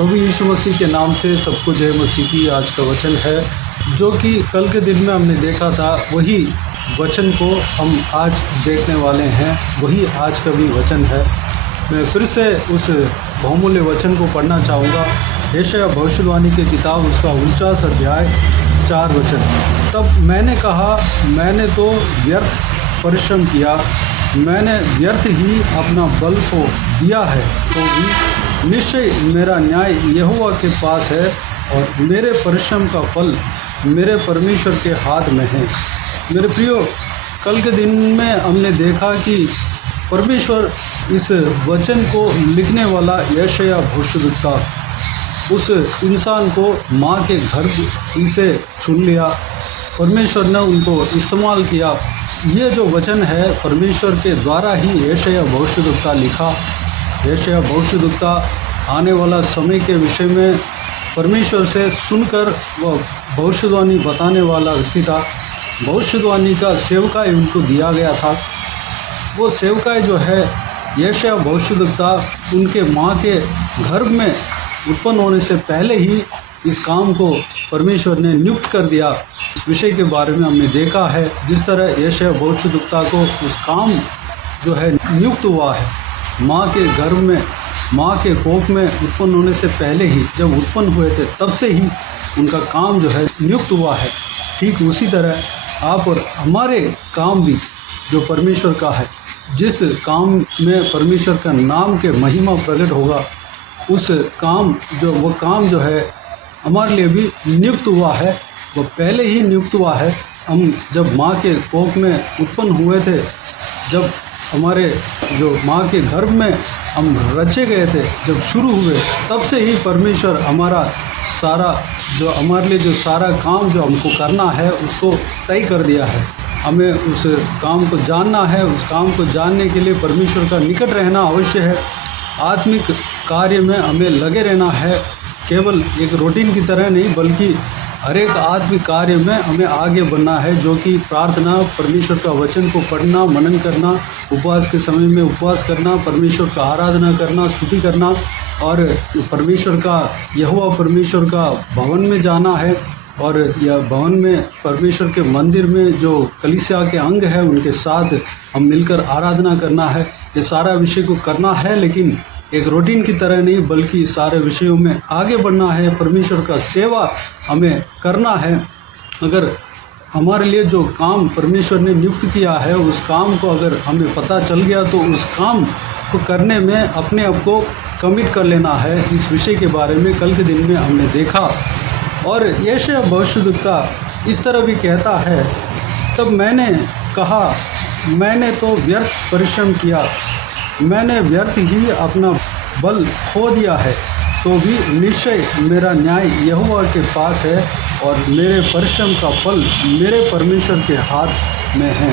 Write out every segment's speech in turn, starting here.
प्रभु यीशु मसीह के नाम से सबको जय मसीह की। आज का वचन है जो कि कल के दिन में हमने देखा था, वही वचन को हम आज देखने वाले हैं। वही आज का भी वचन है। मैं फिर से उस बहुमूल्य वचन को पढ़ना चाहूँगा। यशायाह भविष्यवाणी की किताब, उसका 49 अध्याय 4 वचन। तब मैंने कहा, मैंने तो व्यर्थ परिश्रम किया, मैंने व्यर्थ ही अपना बल को दिया है, तो भी निश्चय मेरा न्याय यहोवा के पास है और मेरे परिश्रम का फल मेरे परमेश्वर के हाथ में है। मेरे प्रियो, कल के दिन में हमने देखा कि परमेश्वर इस वचन को लिखने वाला यशायाह भविष्यवक्ता उस इंसान को माँ के गर्भ से चुन लिया। परमेश्वर ने उनको इस्तेमाल किया। ये जो वचन है परमेश्वर के द्वारा ही यशायाह भविष्यवक्ता लिखा। यशायाह भविष्यवक्ता आने वाला समय के विषय में परमेश्वर से सुनकर वह भविष्यवाणी बताने वाला व्यक्ति था। भविष्यवाणी का सेवकाई उनको दिया गया था। वो सेवकाई जो है यशायाह भविष्यवक्ता उनके माँ के गर्भ में उत्पन्न होने से पहले ही इस काम को परमेश्वर ने नियुक्त कर दिया। इस विषय के बारे में हमने देखा है, जिस तरह यशायाह भविष्यवक्ता को उस काम जो है नियुक्त हुआ है। माँ के गर्भ में, माँ के कोख में उत्पन्न होने से पहले ही, जब उत्पन्न हुए थे तब से ही उनका काम जो है नियुक्त हुआ है। ठीक उसी तरह आप और हमारे काम भी जो परमेश्वर का है, जिस काम में परमेश्वर का नाम के महिमा प्रकट होगा, उस काम वो काम जो है हमारे लिए भी नियुक्त हुआ है। वो पहले ही नियुक्त हुआ है। हम जब माँ के कोख में उत्पन्न हुए थे, जब हमारे जो माँ के गर्भ में हम रचे गए थे, जब शुरू हुए, तब से ही परमेश्वर हमारा सारा जो हमारे लिए जो सारा काम जो हमको करना है उसको तय कर दिया है। हमें उस काम को जानना है। उस काम को जानने के लिए परमेश्वर का निकट रहना अवश्य है। आत्मिक कार्य में हमें लगे रहना है, केवल एक रूटीन की तरह नहीं, बल्कि हर एक आत्मिक कार्य में हमें आगे बढ़ना है, जो कि प्रार्थना, परमेश्वर का वचन को पढ़ना, मनन करना, उपवास के समय में उपवास करना, परमेश्वर का आराधना करना, स्तुति करना, और परमेश्वर का यहोवा परमेश्वर का भवन में जाना है। और यह भवन में परमेश्वर के मंदिर में जो कलीसिया के अंग है उनके साथ हम मिलकर आराधना करना है। ये सारा विषय को करना है, लेकिन एक रूटीन की तरह नहीं, बल्कि सारे विषयों में आगे बढ़ना है। परमेश्वर का सेवा हमें करना है। अगर हमारे लिए जो काम परमेश्वर ने नियुक्त किया है, उस काम को अगर हमें पता चल गया, तो उस काम को करने में अपने आप को कमिट कर लेना है। इस विषय के बारे में कल के दिन में हमने देखा। और यशायाह भविष्यवक्ता इस तरह भी कहता है, तब मैंने कहा, मैंने तो व्यर्थ परिश्रम किया, मैंने व्यर्थ ही अपना बल खो दिया है, तो भी निश्चय मेरा न्याय यहोवा के पास है और मेरे परिश्रम का फल मेरे परमेश्वर के हाथ में है।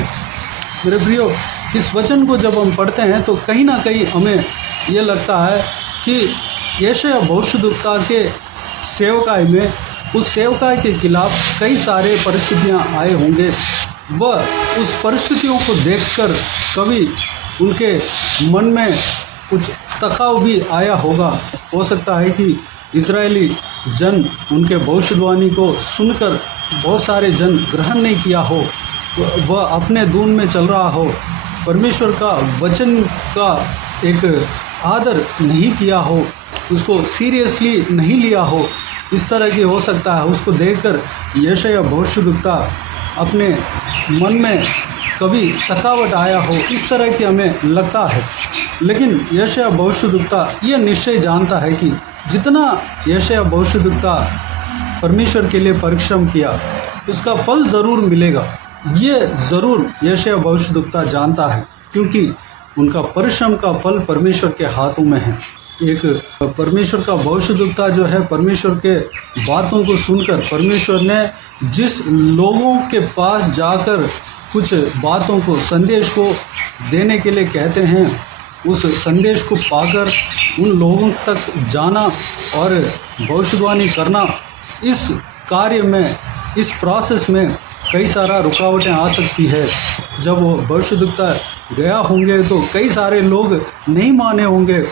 मेरे प्रियो, इस वचन को जब हम पढ़ते हैं तो कहीं ना कहीं हमें ये लगता है कि यशायाह भविष्यवक्ता के सेवकाई में, उस सेवकाई के खिलाफ कई सारे परिस्थितियां आए होंगे। वह उस परिस्थितियों को देखकर कभी उनके मन में कुछ तकाव भी आया होगा। हो सकता है कि इजरायली जन उनके भविष्यवाणी को सुनकर बहुत सारे जन ग्रहण नहीं किया हो, वह अपने धुन में चल रहा हो, परमेश्वर का वचन का एक आदर नहीं किया हो, उसको सीरियसली नहीं लिया हो। इस तरह की हो सकता है। उसको देखकर यशायाह भविष्यवक्ता अपने मन में कभी थकावट आया हो, इस तरह की हमें लगता है। लेकिन यशायाह भविष्यवक्ता ये निश्चय जानता है कि जितना यशायाह भविष्यवक्ता परमेश्वर के लिए परिश्रम किया, उसका फल ज़रूर मिलेगा। ये ज़रूर यशायाह भविष्यवक्ता जानता है, क्योंकि उनका परिश्रम का फल परमेश्वर के हाथों में है। एक परमेश्वर का भविष्यवक्ता जो है, परमेश्वर के बातों को सुनकर, परमेश्वर ने जिस लोगों के पास जाकर कुछ बातों को, संदेश को देने के लिए कहते हैं, उस संदेश को पाकर उन लोगों तक जाना और भविष्यवाणी करना, इस कार्य में, इस प्रोसेस में कई सारा रुकावटें आ सकती है। जब वो भविष्यवक्ता गया होंगे तो कई सारे लोग नहीं माने होंगे,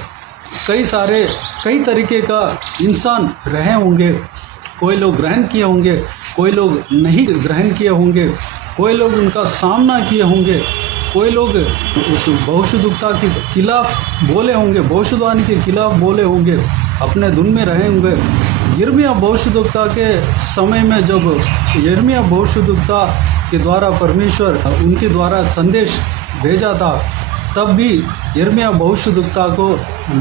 कई तरीके का इंसान रहे होंगे। कोई लोग ग्रहण किए होंगे, कोई लोग नहीं ग्रहण किए होंगे, कोई लोग उनका सामना किए होंगे, कोई लोग उस भविष्यद्वक्ता के खिलाफ बोले होंगे, भविष्यवाणी के खिलाफ बोले होंगे, अपने धुन में रहे होंगे। यिर्मयाह भविष्यद्वक्ता के समय में जब यिर्मयाह भविष्यद्वक्ता के द्वारा परमेश्वर उनके द्वारा संदेश भेजा था, तब भी यिर्मयाह भविष्यद्वक्ता को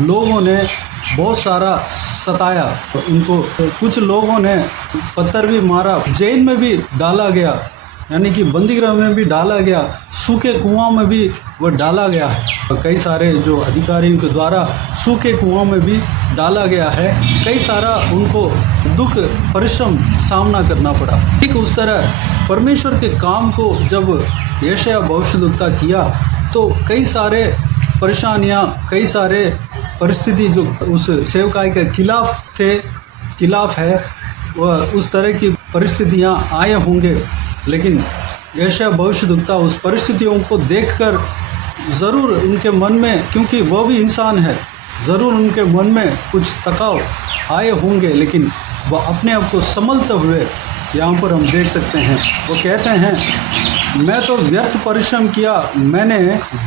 लोगों ने बहुत सारा सताया। उनको कुछ लोगों ने पत्थर भी मारा, जेल में भी डाला गया, यानी कि बंदीगृह में भी डाला गया, सूखे कुआं में भी वो डाला गया है। कई सारे जो अधिकारियों के द्वारा सूखे कुआं में भी डाला गया है। कई सारा उनको दुख परिश्रम सामना करना पड़ा। ठीक उस तरह परमेश्वर के काम को जब यशायाह भविष्यद्वक्ता किया तो कई सारे परेशानियां, कई सारे परिस्थिति जो उस सेवकाई के खिलाफ है, वह उस तरह की परिस्थितियां आए होंगे। लेकिन यशायाह भविष्यद्वक्ता उस परिस्थितियों को देखकर ज़रूर उनके मन में, क्योंकि वह भी इंसान है, ज़रूर उनके मन में कुछ तकाव आए होंगे, लेकिन वह अपने आप को संभलते हुए यहाँ पर हम देख सकते हैं। वो कहते हैं, मैं तो व्यर्थ परिश्रम किया, मैंने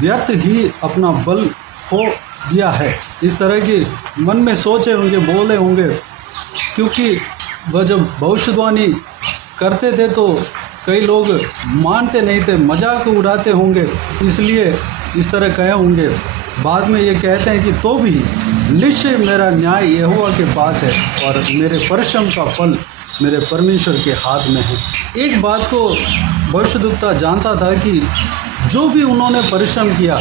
व्यर्थ ही अपना बल खो दिया है। इस तरह की मन में सोचे होंगे, बोले होंगे, क्योंकि वह जब भविष्यवाणी करते थे तो कई लोग मानते नहीं थे, मजाक उड़ाते होंगे, इसलिए इस तरह कहे होंगे। बाद में ये कहते हैं कि तो भी निश्चय मेरा न्याय यहोवा के पास है और मेरे परिश्रम का फल मेरे परमेश्वर के हाथ में है। एक बात को भविष्यद्वक्ता जानता था कि जो भी उन्होंने परिश्रम किया,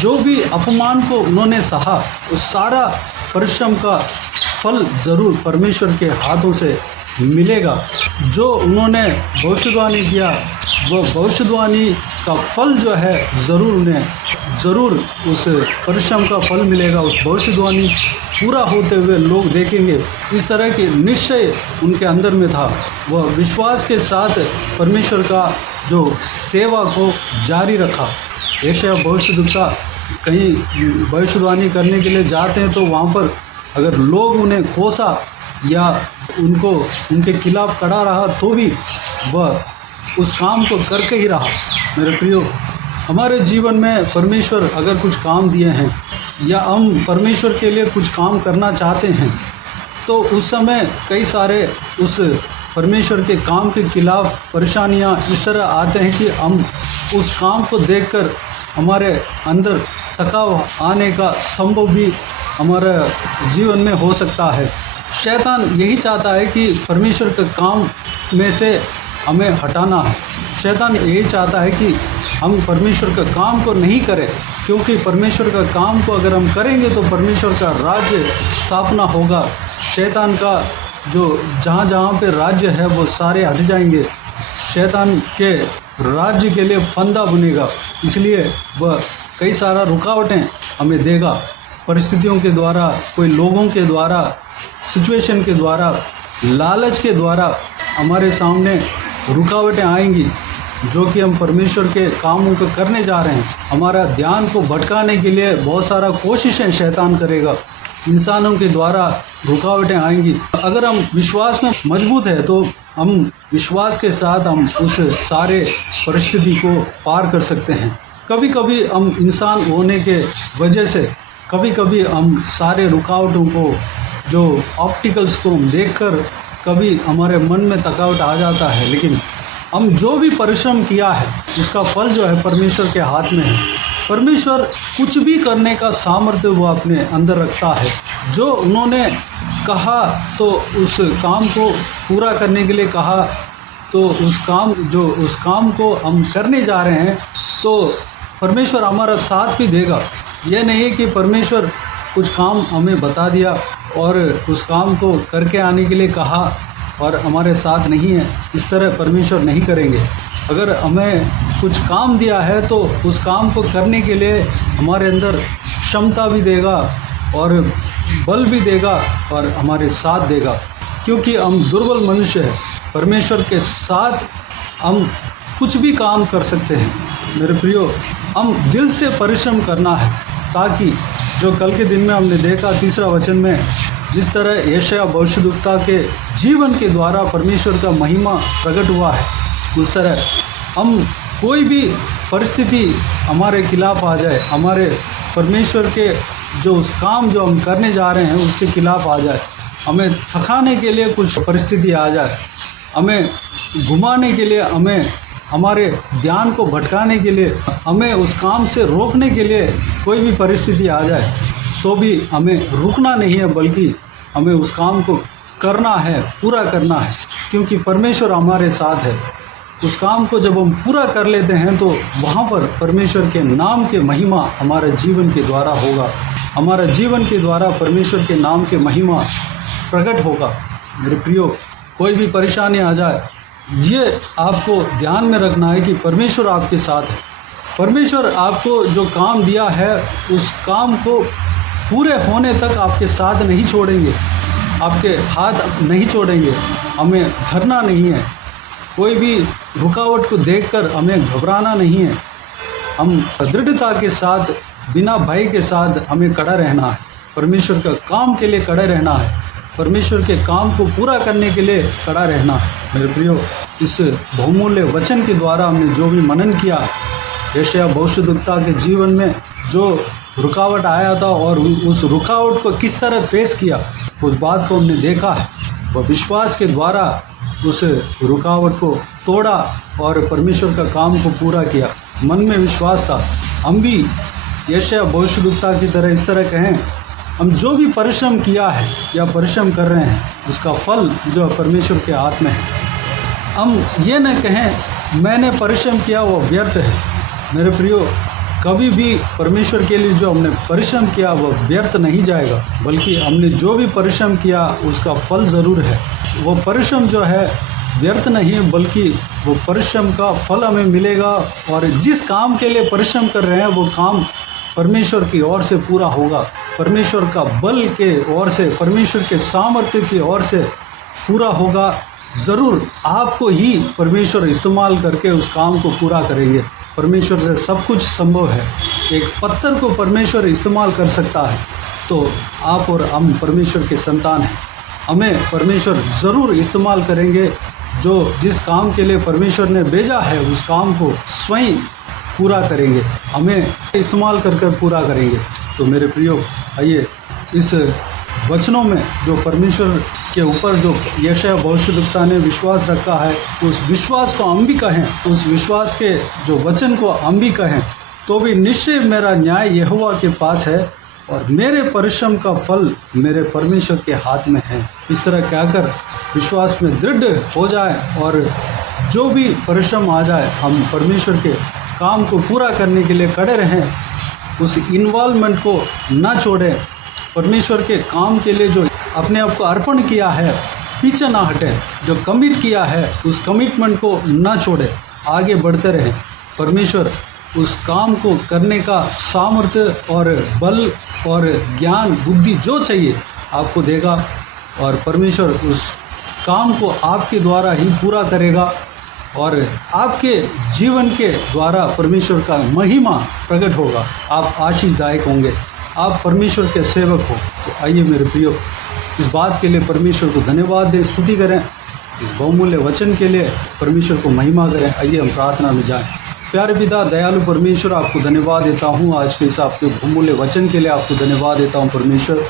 जो भी अपमान को उन्होंने सहा, उस सारा परिश्रम का फल ज़रूर परमेश्वर के हाथों से मिलेगा। जो उन्होंने भविष्यवाणी किया, वह भविष्यवाणी का फल जो है ज़रूर उस परिश्रम का फल मिलेगा। उस भविष्यवाणी पूरा होते हुए लोग देखेंगे। इस तरह के निश्चय उनके अंदर में था। वह विश्वास के साथ परमेश्वर का जो सेवा को जारी रखा। यशायाह भविष्यद्वक्ता कहीं भविष्यवाणी करने के लिए जाते हैं तो वहाँ पर अगर लोग उन्हें कोसा या उनके खिलाफ खड़ा रहा तो भी वह उस काम को करके ही रहा। मेरे प्रियो, हमारे जीवन में परमेश्वर अगर कुछ काम दिए हैं या हम परमेश्वर के लिए कुछ काम करना चाहते हैं तो उस समय कई सारे उस परमेश्वर के काम के खिलाफ परेशानियां इस तरह आते हैं कि हम उस काम को देखकर हमारे अंदर थकाव आने का संभव भी हमारे जीवन में हो सकता है। शैतान यही चाहता है कि परमेश्वर के काम में से हमें हटाना है। शैतान यही चाहता है कि हम परमेश्वर का काम को नहीं करें, क्योंकि परमेश्वर का काम को अगर हम करेंगे तो परमेश्वर का राज्य स्थापना होगा। शैतान का जो जहाँ पे राज्य है वो सारे हट जाएंगे। शैतान के राज्य के लिए फंदा बनेगा, इसलिए वह कई सारा रुकावटें हमें देगा। परिस्थितियों के द्वारा, कोई लोगों के द्वारा, सिचुएशन के द्वारा, लालच के द्वारा हमारे सामने रुकावटें आएंगी जो कि हम परमेश्वर के कामों को करने जा रहे हैं। हमारा ध्यान को भटकाने के लिए बहुत सारा कोशिशें शैतान करेगा। इंसानों के द्वारा रुकावटें आएंगी। अगर हम विश्वास में मजबूत है तो हम विश्वास के साथ हम उस सारे परिस्थिति को पार कर सकते हैं। कभी कभी हम इंसान होने के वजह से कभी कभी हम सारे रुकावटों को, जो ऑब्स्टिकल्स को हम देखकर कभी हमारे मन में थकावट आ जाता है, लेकिन हम जो भी परिश्रम किया है उसका फल जो है परमेश्वर के हाथ में है। परमेश्वर कुछ भी करने का सामर्थ्य वो अपने अंदर रखता है। जो उन्होंने कहा तो उस काम को पूरा करने के लिए कहा, तो उस काम को हम करने जा रहे हैं तो परमेश्वर हमारा साथ भी देगा। यह नहीं कि परमेश्वर कुछ काम हमें बता दिया और उस काम को करके आने के लिए कहा और हमारे साथ नहीं है, इस तरह परमेश्वर नहीं करेंगे। अगर हमें कुछ काम दिया है तो उस काम को करने के लिए हमारे अंदर क्षमता भी देगा और बल भी देगा और हमारे साथ देगा, क्योंकि हम दुर्बल मनुष्य हैं। परमेश्वर के साथ हम कुछ भी काम कर सकते हैं। मेरे प्रियो, हम दिल से परिश्रम करना है ताकि जो कल के दिन में हमने देखा तीसरा वचन में, जिस तरह यशायाह भविष्यद्वक्ता के जीवन के द्वारा परमेश्वर का महिमा प्रकट हुआ है, उस तरह हम कोई भी परिस्थिति हमारे खिलाफ आ जाए, हमारे परमेश्वर के जो उस काम जो हम करने जा रहे हैं उसके खिलाफ आ जाए, हमें थकाने के लिए कुछ परिस्थिति आ जाए, हमें घुमाने के लिए, हमें हमारे ध्यान को भटकाने के लिए, हमें उस काम से रोकने के लिए कोई भी परिस्थिति आ जाए, तो भी हमें रुकना नहीं है, बल्कि हमें उस काम को करना है, पूरा करना है, क्योंकि परमेश्वर हमारे साथ है। उस काम को जब हम पूरा कर लेते हैं तो वहाँ पर परमेश्वर के नाम के महिमा हमारे जीवन के द्वारा होगा, हमारा जीवन के द्वारा परमेश्वर के नाम के महिमा प्रकट होगा। मेरे प्रियो, कोई भी परेशानी आ जाए, ये आपको ध्यान में रखना है कि परमेश्वर आपके साथ है। परमेश्वर आपको जो काम दिया है उस काम को पूरे होने तक आपके साथ नहीं छोड़ेंगे, आपके हाथ नहीं छोड़ेंगे। हमें डरना नहीं है, कोई भी रुकावट को देखकर हमें घबराना नहीं है। हम दृढ़ता के साथ, बिना भय के साथ हमें खड़ा रहना है, परमेश्वर का काम के लिए खड़े रहना है, परमेश्वर के काम को पूरा करने के लिए खड़ा रहना है। मेरे प्रियो, इस बहुमूल्य वचन के द्वारा हमने जो भी मनन किया, यशायाह भविष्यद्वक्ता के जीवन में जो रुकावट आया था और उस रुकावट को किस तरह फेस किया, उस बात को हमने देखा है। वह विश्वास के द्वारा उस रुकावट को तोड़ा और परमेश्वर का काम को पूरा किया। मन में विश्वास था। हम भी यशायाह भविष्यद्वक्ता की तरह इस तरह कहें, हम जो भी परिश्रम किया है या परिश्रम कर रहे हैं, उसका फल जो परमेश्वर के हाथ में है। हम ये न कहें मैंने परिश्रम किया वो व्यर्थ है। मेरे प्रियो, कभी भी परमेश्वर के लिए जो हमने परिश्रम किया वह व्यर्थ नहीं जाएगा, बल्कि हमने जो भी परिश्रम किया उसका फल ज़रूर है। वो परिश्रम जो है व्यर्थ नहीं, बल्कि वो परिश्रम का फल हमें मिलेगा। और जिस काम के लिए परिश्रम कर रहे हैं वो काम परमेश्वर की ओर से पूरा होगा, परमेश्वर का बल के ओर से, परमेश्वर के सामर्थ्य की ओर से पूरा होगा। ज़रूर आपको ही परमेश्वर इस्तेमाल करके उस काम को पूरा करेंगे। परमेश्वर से सब कुछ संभव है। एक पत्थर को परमेश्वर इस्तेमाल कर सकता है, तो आप और हम परमेश्वर के संतान हैं, हमें परमेश्वर ज़रूर इस्तेमाल करेंगे। जो जिस काम के लिए परमेश्वर ने भेजा है उस काम को स्वयं पूरा करेंगे, हमें इस्तेमाल कर कर पूरा करेंगे। तो मेरे प्रियो, आइए इस वचनों में जो परमेश्वर के ऊपर जो यशायाह भविष्यद्वक्ता ने विश्वास रखा है, उस विश्वास को हम भी कहें, उस विश्वास के जो वचन को हम भी कहें, तो भी निश्चय मेरा न्याय यहोवा के पास है और मेरे परिश्रम का फल मेरे परमेश्वर के हाथ में है। इस तरह कहकर विश्वास में दृढ़ हो जाए और जो भी परिश्रम आ जाए, हम परमेश्वर के काम को पूरा करने के लिए खड़े रहें, उस इन्वॉल्वमेंट को ना छोड़ें। परमेश्वर के काम के लिए जो अपने आप को अर्पण किया है पीछे ना हटें, जो कमिट किया है उस कमिटमेंट को ना छोड़ें, आगे बढ़ते रहें। परमेश्वर उस काम को करने का सामर्थ्य और बल और ज्ञान बुद्धि जो चाहिए आपको देगा और परमेश्वर उस काम को आपके द्वारा ही पूरा करेगा और आपके जीवन के द्वारा परमेश्वर का महिमा प्रकट होगा। आप आशीषदायक होंगे, आप परमेश्वर के सेवक हो। तो आइए मेरे प्रियो, इस बात के लिए परमेश्वर को धन्यवाद दें, स्तुति करें, इस बहुमूल्य वचन के लिए परमेश्वर को महिमा करें। आइए हम प्रार्थना में जाएं। प्यारे पिता दयालु परमेश्वर, आपको धन्यवाद देता हूँ आज के इस आपके बहुमूल्य वचन के लिए। आपको धन्यवाद देता हूँ परमेश्वर,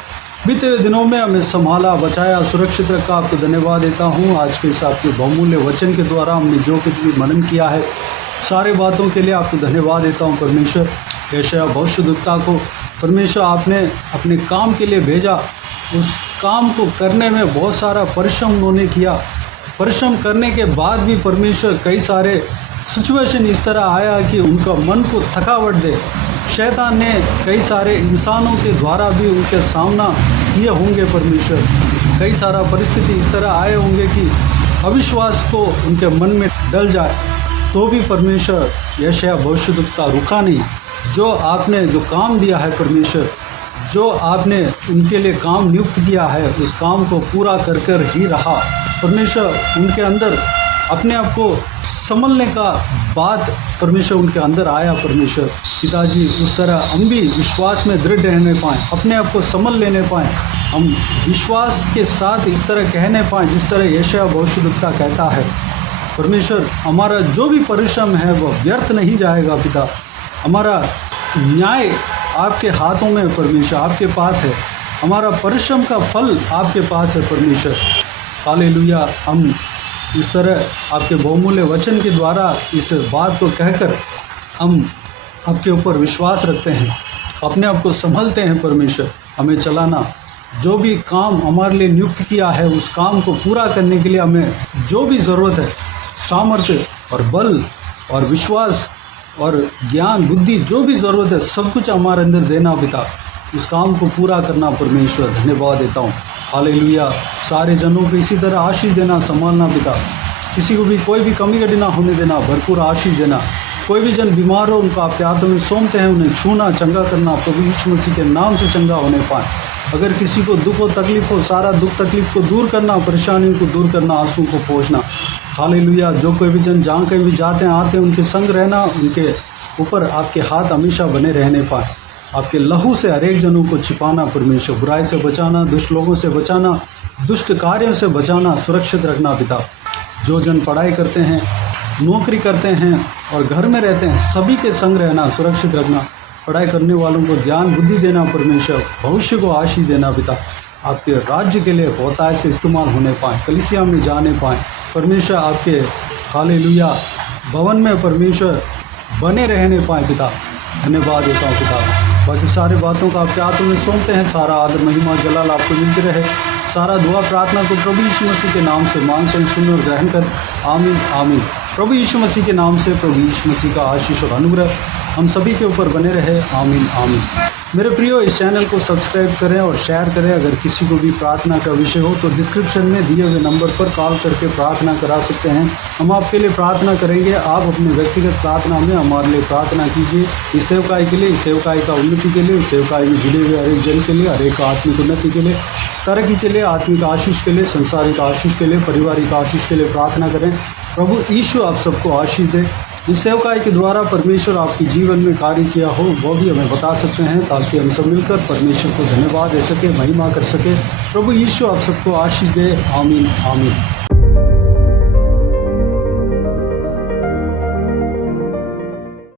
बीते हुए दिनों में हमें संभाला, बचाया, सुरक्षित रखा। आपको धन्यवाद देता हूँ आज के इस आपके बहुमूल्य वचन के द्वारा हमने जो कुछ भी मनन किया है, सारे बातों के लिए आपको धन्यवाद देता हूँ परमेश्वर। यशायाह भविष्यद्वक्ता को परमेश्वर आपने अपने काम के लिए भेजा, उस काम को करने में बहुत सारा परिश्रम उन्होंने किया। परिश्रम करने के बाद भी परमेश्वर कई सारे सिचुएशन इस तरह आया कि उनका मन को थकावट दे। शैतान ने कई सारे इंसानों के द्वारा भी उनके सामना किए होंगे। परमेश्वर कई सारा परिस्थिति इस तरह आए होंगे कि अविश्वास को उनके मन में डल जाए, तो भी परमेश्वर यशायाह भविष्यद्वक्ता रुका नहीं। जो आपने जो काम दिया है परमेश्वर, जो आपने उनके लिए काम नियुक्त किया है, उस काम को पूरा कर कर ही रहा। परमेश्वर उनके अंदर अपने आप को संभलने का बात परमेश्वर उनके अंदर आया। परमेश्वर पिताजी उस तरह हम भी विश्वास में दृढ़ रहने पाएँ, अपने आप को संभल लेने पाएँ, हम विश्वास के साथ इस तरह कहने पाएँ जिस तरह यशायाह भविष्यद्वक्ता कहता है। परमेश्वर हमारा जो भी परिश्रम है वह व्यर्थ नहीं जाएगा पिता। हमारा न्याय आपके हाथों में परमेश्वर, आपके पास है। हमारा परिश्रम का फल आपके पास है परमेश्वर। हालेलुया। हम इस तरह आपके बहुमूल्य वचन के द्वारा इस बात को कहकर हम आपके ऊपर विश्वास रखते हैं, अपने आप को संभलते हैं परमेश्वर। हमें चलाना, जो भी काम हमारे लिए नियुक्त किया है उस काम को पूरा करने के लिए हमें जो भी ज़रूरत है, सामर्थ्य और बल और विश्वास और ज्ञान बुद्धि, जो भी ज़रूरत है सब कुछ हमारे अंदर देना पिता। उस काम को पूरा करना परमेश्वर। धन्यवाद देता हूँ। हालेलुया। सारे जनों को इसी तरह आशीष देना, संभालना पिता। किसी को भी कोई भी कमी कड़ी ना होने देना, भरपूर आशीष देना। कोई भी जन बीमार हो उनको आपके हाथों में सौंपते हैं, उन्हें छूना, चंगा करना, प्रभु यीशु मसीह के नाम से चंगा होने पाए। अगर किसी को दुख हो, तकलीफ हो, सारा दुख तकलीफ को दूर करना, परेशानियों को दूर करना, आंसू को पोंछना। हालेलुया। जो कोई भी जन जहाँ कहीं भी जाते हैं आते हैं उनके संग रहना, उनके ऊपर आपके हाथ हमेशा बने रहने पाए। आपके लहू से हर एक जनों को छिपाना परमेश्वर। बुराई से बचाना, दुष्ट लोगों से बचाना, दुष्ट कार्यों से बचाना, सुरक्षित रखना पिता। जो जन पढ़ाई करते हैं, नौकरी करते हैं और घर में रहते हैं, सभी के संग रहना, सुरक्षित रखना। पढ़ाई करने वालों को ज्ञान बुद्धि देना परमेश्वर। भविष्य को आशीष देना पिता। आपके राज्य के लिए बहुतायत से इस्तेमाल होने पाएँ, कलीसिया में जाने पाएँ परमेश्वर। आपके हालेलुया भवन में परमेश्वर बने रहने पाएँ पिता। धन्यवाद देता हूँ पिता। बाकी सारे बातों का आपके हाथों में सौंपते हैं। सारा आदर महिमा जलाल आपको मिलती रहे। सारा दुआ प्रार्थना को प्रभु यीशु मसीह के नाम से मांगते हैं, सुन और ग्रहण कर। आमीन आमीन। प्रभु यीशु मसीह के नाम से प्रभु यीशु मसीह का आशीष और अनुग्रह हम सभी के ऊपर बने रहे। आमीन आमीन। मेरे प्रियो, इस चैनल को सब्सक्राइब करें और शेयर करें। अगर किसी को भी प्रार्थना का विषय हो तो डिस्क्रिप्शन में दिए हुए नंबर पर कॉल करके प्रार्थना करा सकते हैं। हम आपके लिए प्रार्थना करेंगे। आप अपने व्यक्तिगत प्रार्थना में हमारे लिए प्रार्थना कीजिए। इस सेवकाई के लिए, इस सेवकाई का उन्नति के लिए, इस सेवकाई में जुड़े हुए हर एक जन के लिए, हर एक आत्मिक उन्नति के लिए, तरक्की के लिए, आत्मिक आशीष के लिए, संसारिक आशीष के लिए, पारिवारिक आशीष के लिए प्रार्थना करें। प्रभु यीशु आप सबको आशीष दे। इस सेवकाई के द्वारा परमेश्वर आपके जीवन में कार्य किया हो वो भी हमें बता सकते हैं, ताकि हम सब मिलकर परमेश्वर को धन्यवाद दे सके, महिमा कर सके। प्रभु यीशु आप सबको आशीष दे। आमीन आमीन।